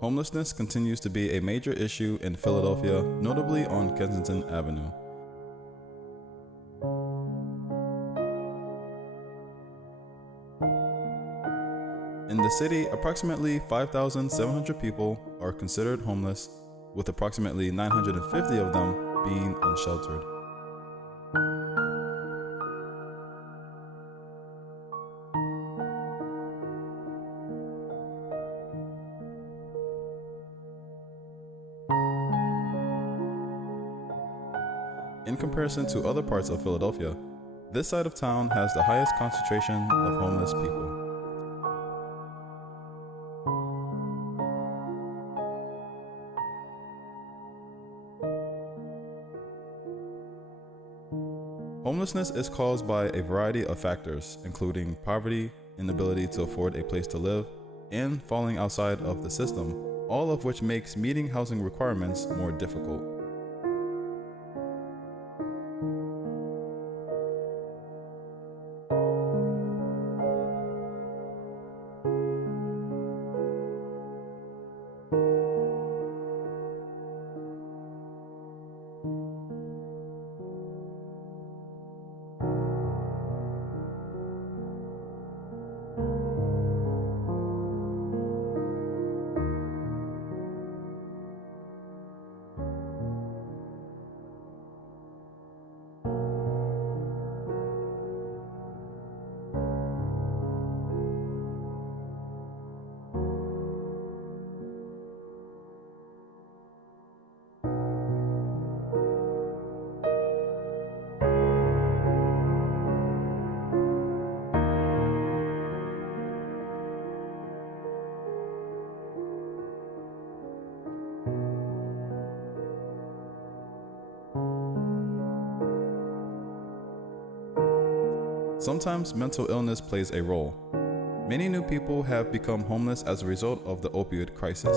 Homelessness continues to be a major issue in Philadelphia, notably on Kensington Avenue. In the city, approximately 5,700 people are considered homeless, with approximately 950 of them being unsheltered. In comparison to other parts of Philadelphia, this side of town has the highest concentration of homeless people. Homelessness is caused by a variety of factors, including poverty, inability to afford a place to live, and falling outside of the system, all of which makes meeting housing requirements more difficult. Sometimes mental illness plays a role. Many new people have become homeless as a result of the opioid crisis.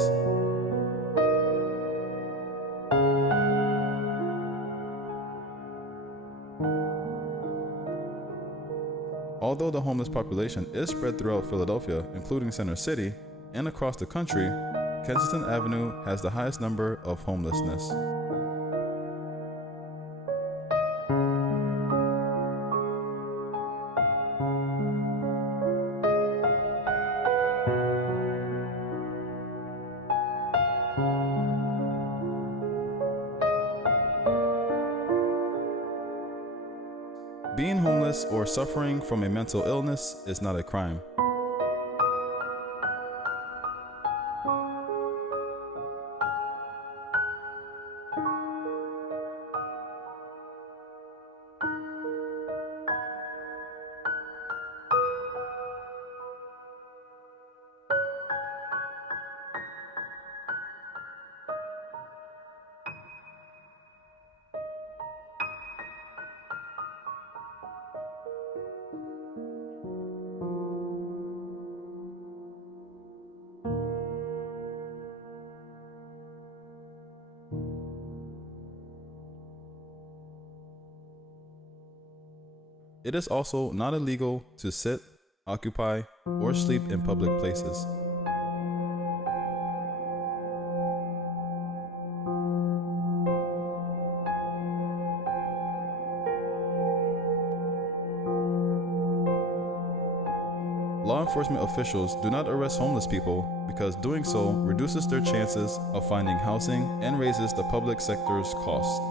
Although the homeless population is spread throughout Philadelphia, including Center City, and across the country, Kensington Avenue has the highest number of homelessness. Being homeless or suffering from a mental illness is not a crime. It is also not illegal to sit, occupy, or sleep in public places. Law enforcement officials do not arrest homeless people because doing so reduces their chances of finding housing and raises the public sector's cost.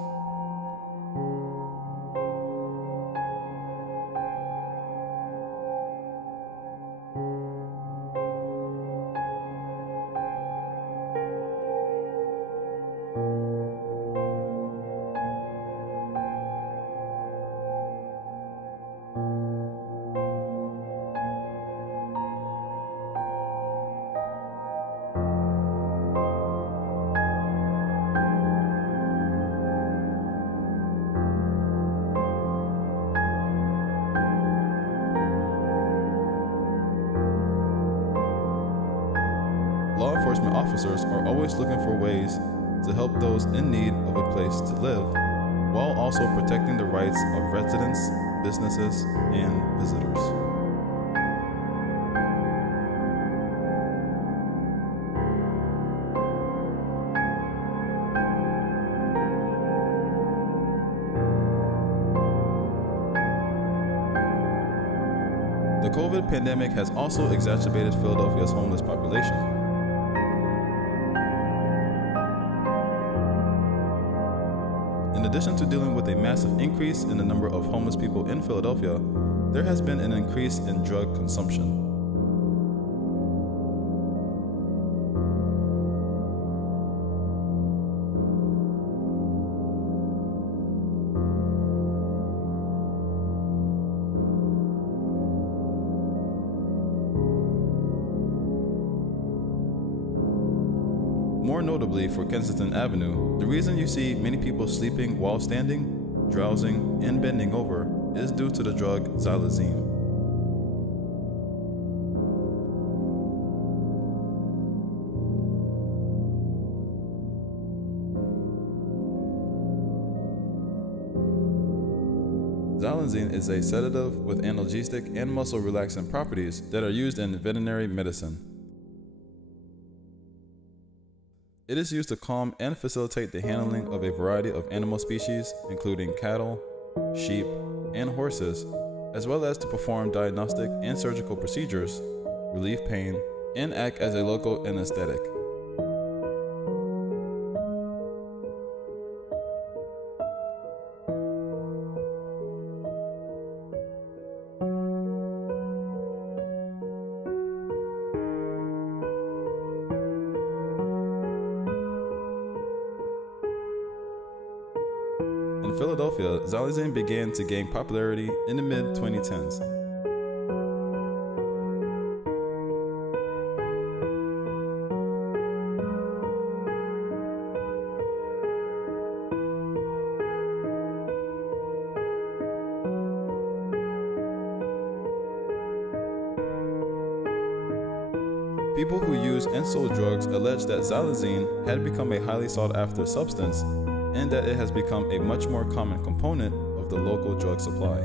enforcement officers are always looking for ways to help those in need of a place to live, while also protecting the rights of residents, businesses, and visitors. The COVID pandemic has also exacerbated Philadelphia's homeless population. In addition to dealing with a massive increase in the number of homeless people in Philadelphia, there has been an increase in drug consumption. More notably for Kensington Avenue, the reason you see many people sleeping while standing, drowsing, and bending over is due to the drug xylazine. Xylazine is a sedative with analgesic and muscle relaxant properties that are used in veterinary medicine. It is used to calm and facilitate the handling of a variety of animal species, including cattle, sheep, and horses, as well as to perform diagnostic and surgical procedures, relieve pain, and act as a local anesthetic. In Philadelphia, xylazine began to gain popularity in the mid-2010s. People who use and sold drugs allege that xylazine had become a highly sought-after substance and that it has become a much more common component of the local drug supply.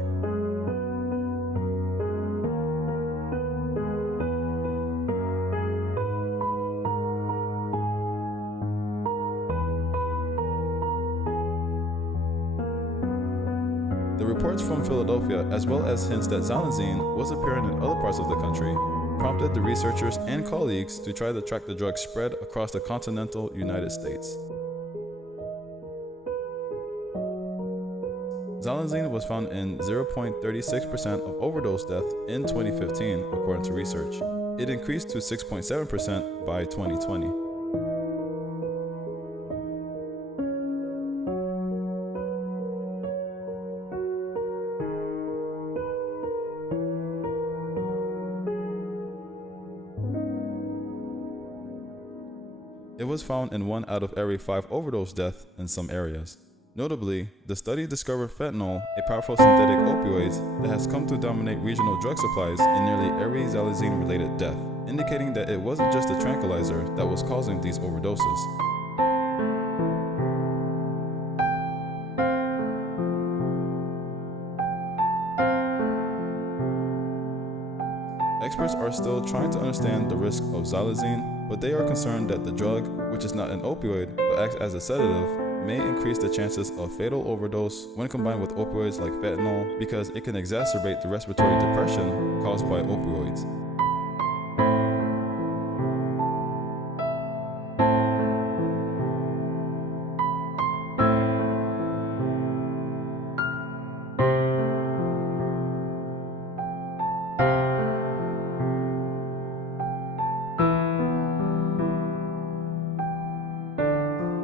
The reports from Philadelphia, as well as hints that xylazine was apparent in other parts of the country, prompted the researchers and colleagues to try to track the drug's spread across the continental United States. Xylazine was found in 0.36% of overdose death in 2015, according to research. It increased to 6.7% by 2020. It was found in 1 out of every 5 overdose deaths in some areas. Notably, the study discovered fentanyl, a powerful synthetic opioid that has come to dominate regional drug supplies in nearly every xylazine-related death, indicating that it wasn't just a tranquilizer that was causing these overdoses. Experts are still trying to understand the risk of xylazine, but they are concerned that the drug, which is not an opioid but acts as a sedative, may increase the chances of fatal overdose when combined with opioids like fentanyl because it can exacerbate the respiratory depression caused by opioids.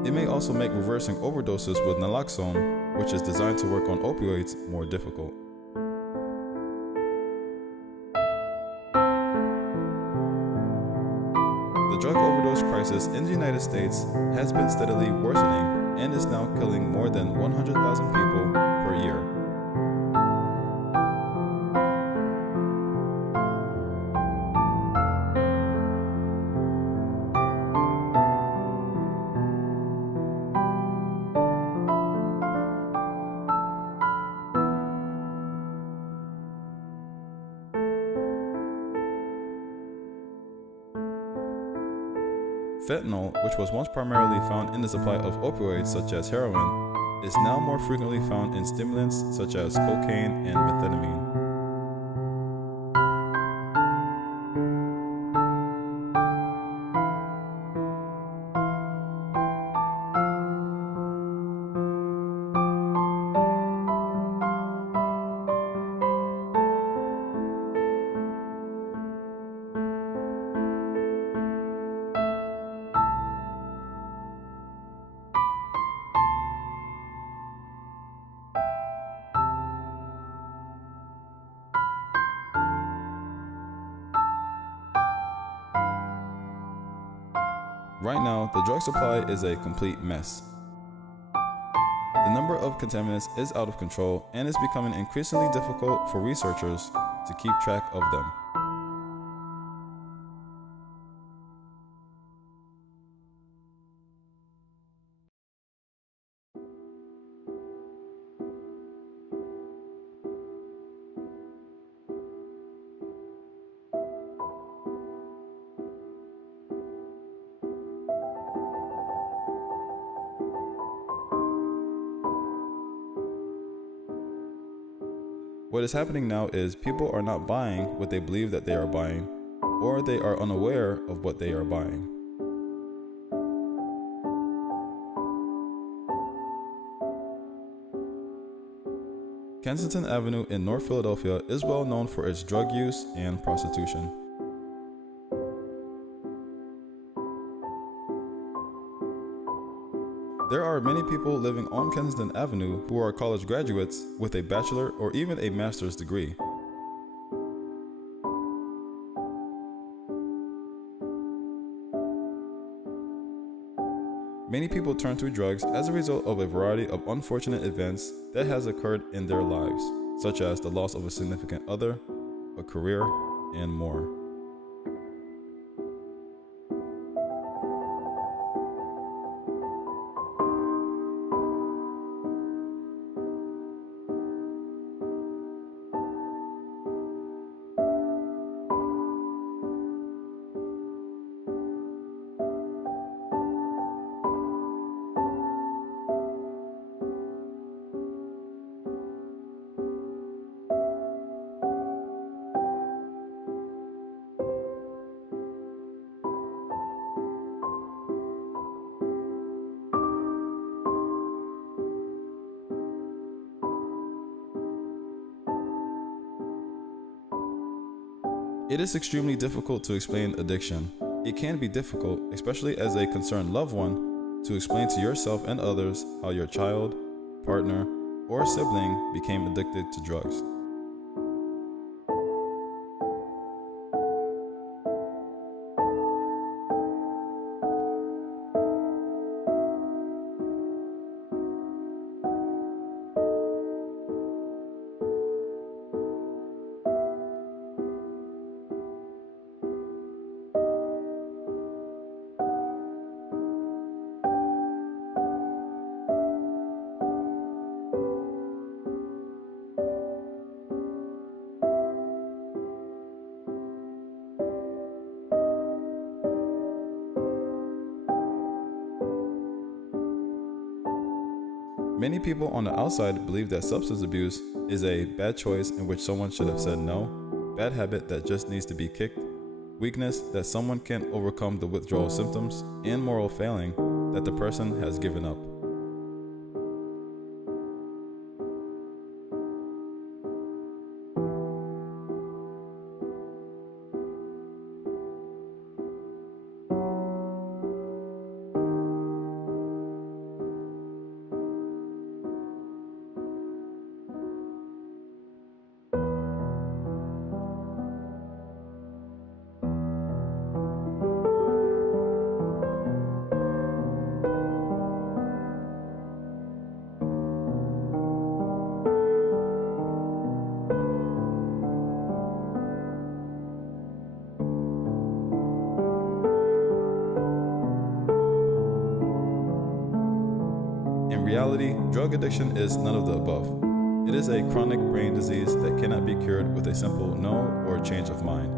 It may also make reversing overdoses with naloxone, which is designed to work on opioids, more difficult. The drug overdose crisis in the United States has been steadily worsening and is now killing more than 100,000 people per year. Fentanyl, which was once primarily found in the supply of opioids such as heroin, is now more frequently found in stimulants such as cocaine and methamphetamine. Right now, the drug supply is a complete mess. The number of contaminants is out of control and is becoming increasingly difficult for researchers to keep track of them. What is happening now is people are not buying what they believe that they are buying, or they are unaware of what they are buying. Kensington Avenue in North Philadelphia is well known for its drug use and prostitution. There are many people living on Kensington Avenue who are college graduates with a bachelor or even a master's degree. Many people turn to drugs as a result of a variety of unfortunate events that has occurred in their lives, such as the loss of a significant other, a career, and more. It is extremely difficult to explain addiction. It can be difficult, especially as a concerned loved one, to explain to yourself and others how your child, partner, or sibling became addicted to drugs. Many people on the outside believe that substance abuse is a bad choice in which someone should have said no, bad habit that just needs to be kicked, weakness that someone can't overcome the withdrawal symptoms, and moral failing that the person has given up. In reality, drug addiction is none of the above. It is a chronic brain disease that cannot be cured with a simple no or change of mind.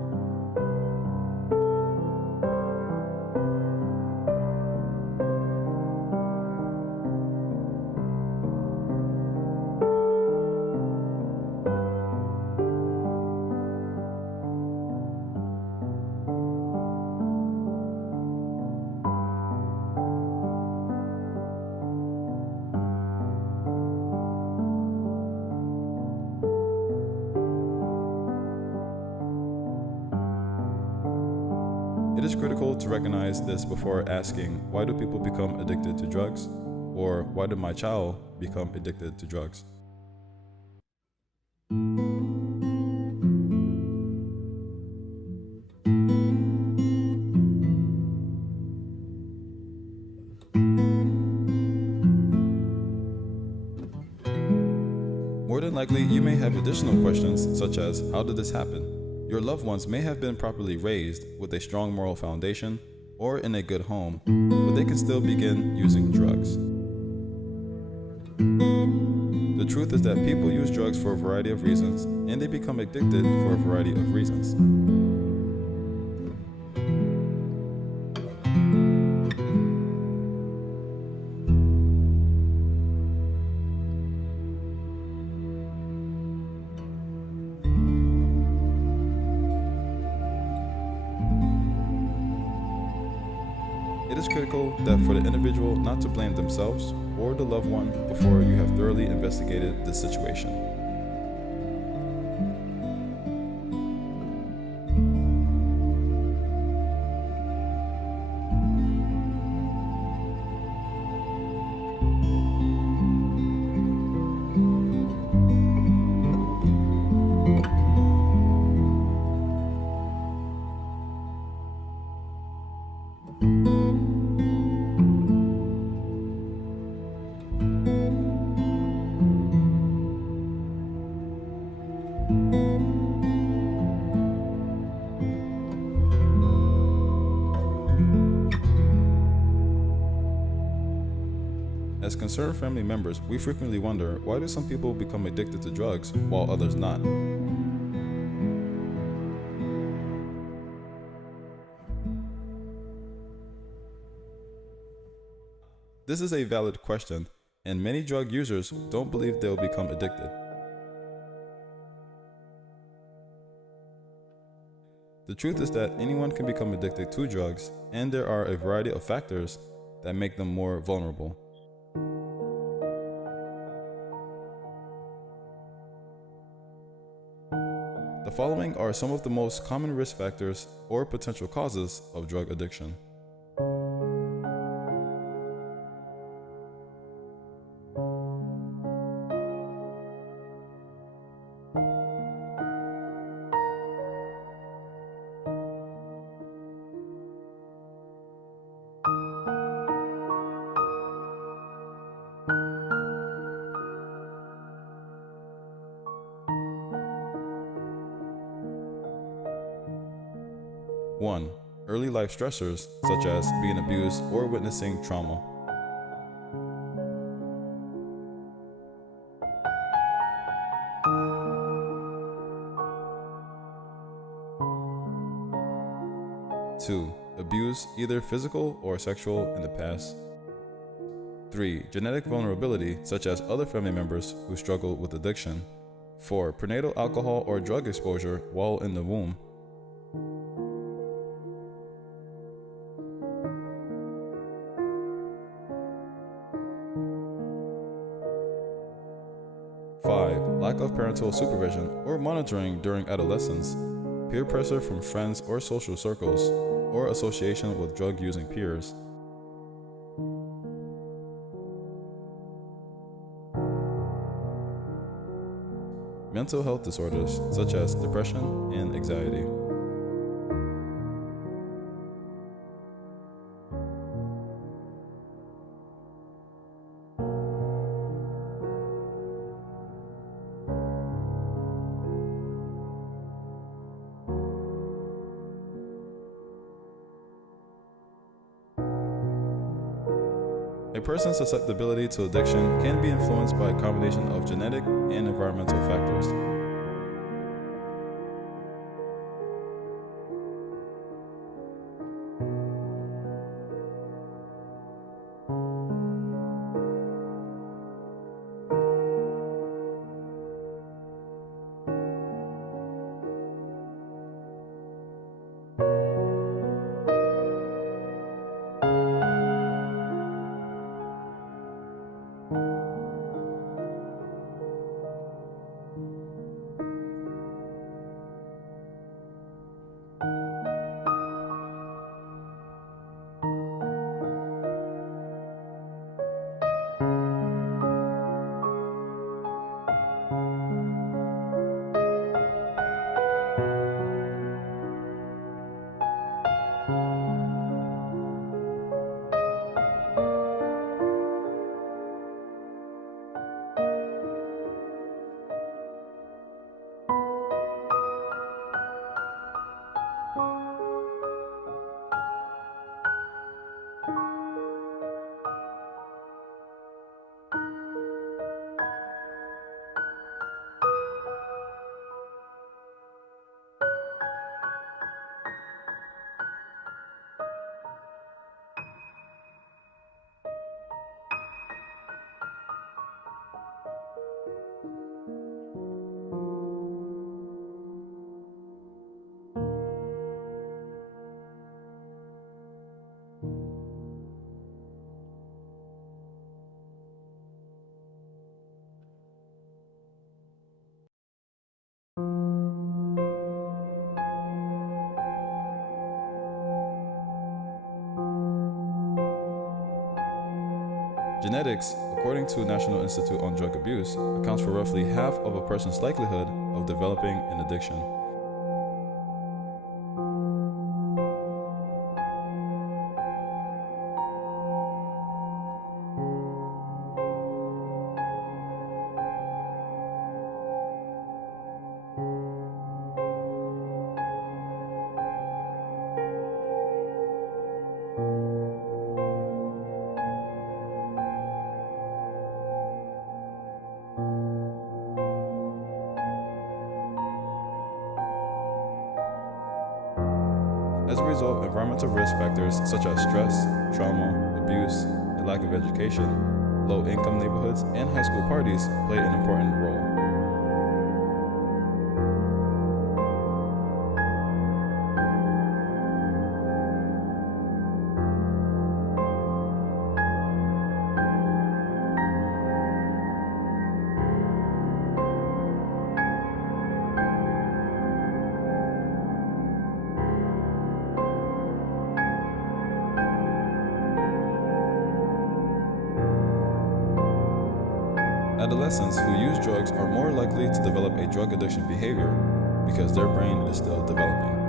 is critical to recognize this before asking, why do people become addicted to drugs? Or why did my child become addicted to drugs? More than likely, you may have additional questions such as, how did this happen? Your loved ones may have been properly raised with a strong moral foundation or in a good home, but they can still begin using drugs. The truth is that people use drugs for a variety of reasons, and they become addicted for a variety of reasons. It is critical that for the individual not to blame themselves or the loved one before you have thoroughly investigated the situation. As concerned family members, we frequently wonder, why do some people become addicted to drugs while others not? This is a valid question, and many drug users don't believe they'll become addicted. The truth is that anyone can become addicted to drugs, and there are a variety of factors that make them more vulnerable. The following are some of the most common risk factors or potential causes of drug addiction. One, early life stressors such as being abused or witnessing trauma. Two, abuse, either physical or sexual, in the past. 3. Genetic vulnerability, such as other family members who struggle with addiction. 4. Prenatal alcohol or drug exposure while in the womb. 5. Lack of parental supervision or monitoring during adolescence. Peer pressure from friends or social circles, or association with drug-using peers. Mental health disorders such as depression and anxiety. A person's susceptibility to addiction can be influenced by a combination of genetic and environmental factors. Genetics, according to National Institute on Drug Abuse, accounts for roughly half of a person's likelihood of developing an addiction. As a result, environmental risk factors such as stress, trauma, abuse, a lack of education, low-income neighborhoods, and high school parties play an important role. Adolescents who use drugs are more likely to develop a drug addiction behavior because their brain is still developing.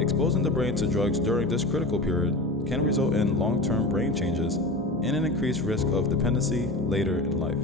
Exposing the brain to drugs during this critical period can result in long-term brain changes and an increased risk of dependency later in life.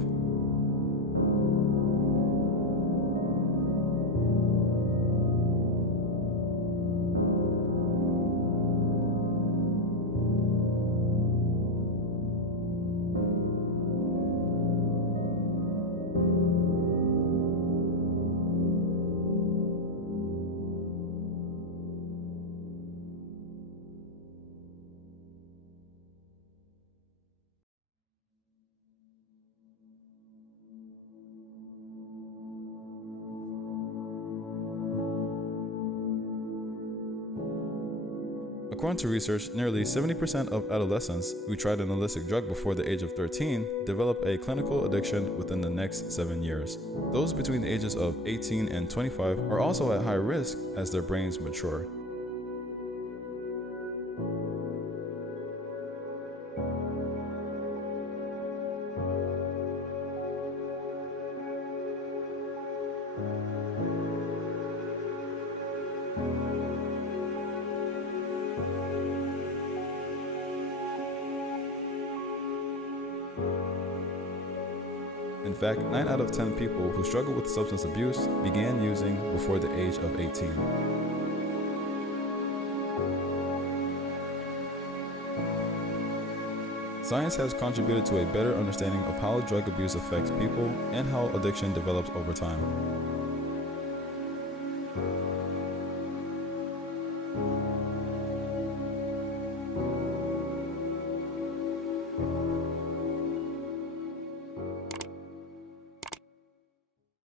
According to research, nearly 70% of adolescents who tried an illicit drug before the age of 13 develop a clinical addiction within the next 7 years. Those between the ages of 18 and 25 are also at high risk as their brains mature. In fact, 9 out of 10 people who struggle with substance abuse began using before the age of 18. Science has contributed to a better understanding of how drug abuse affects people and how addiction develops over time.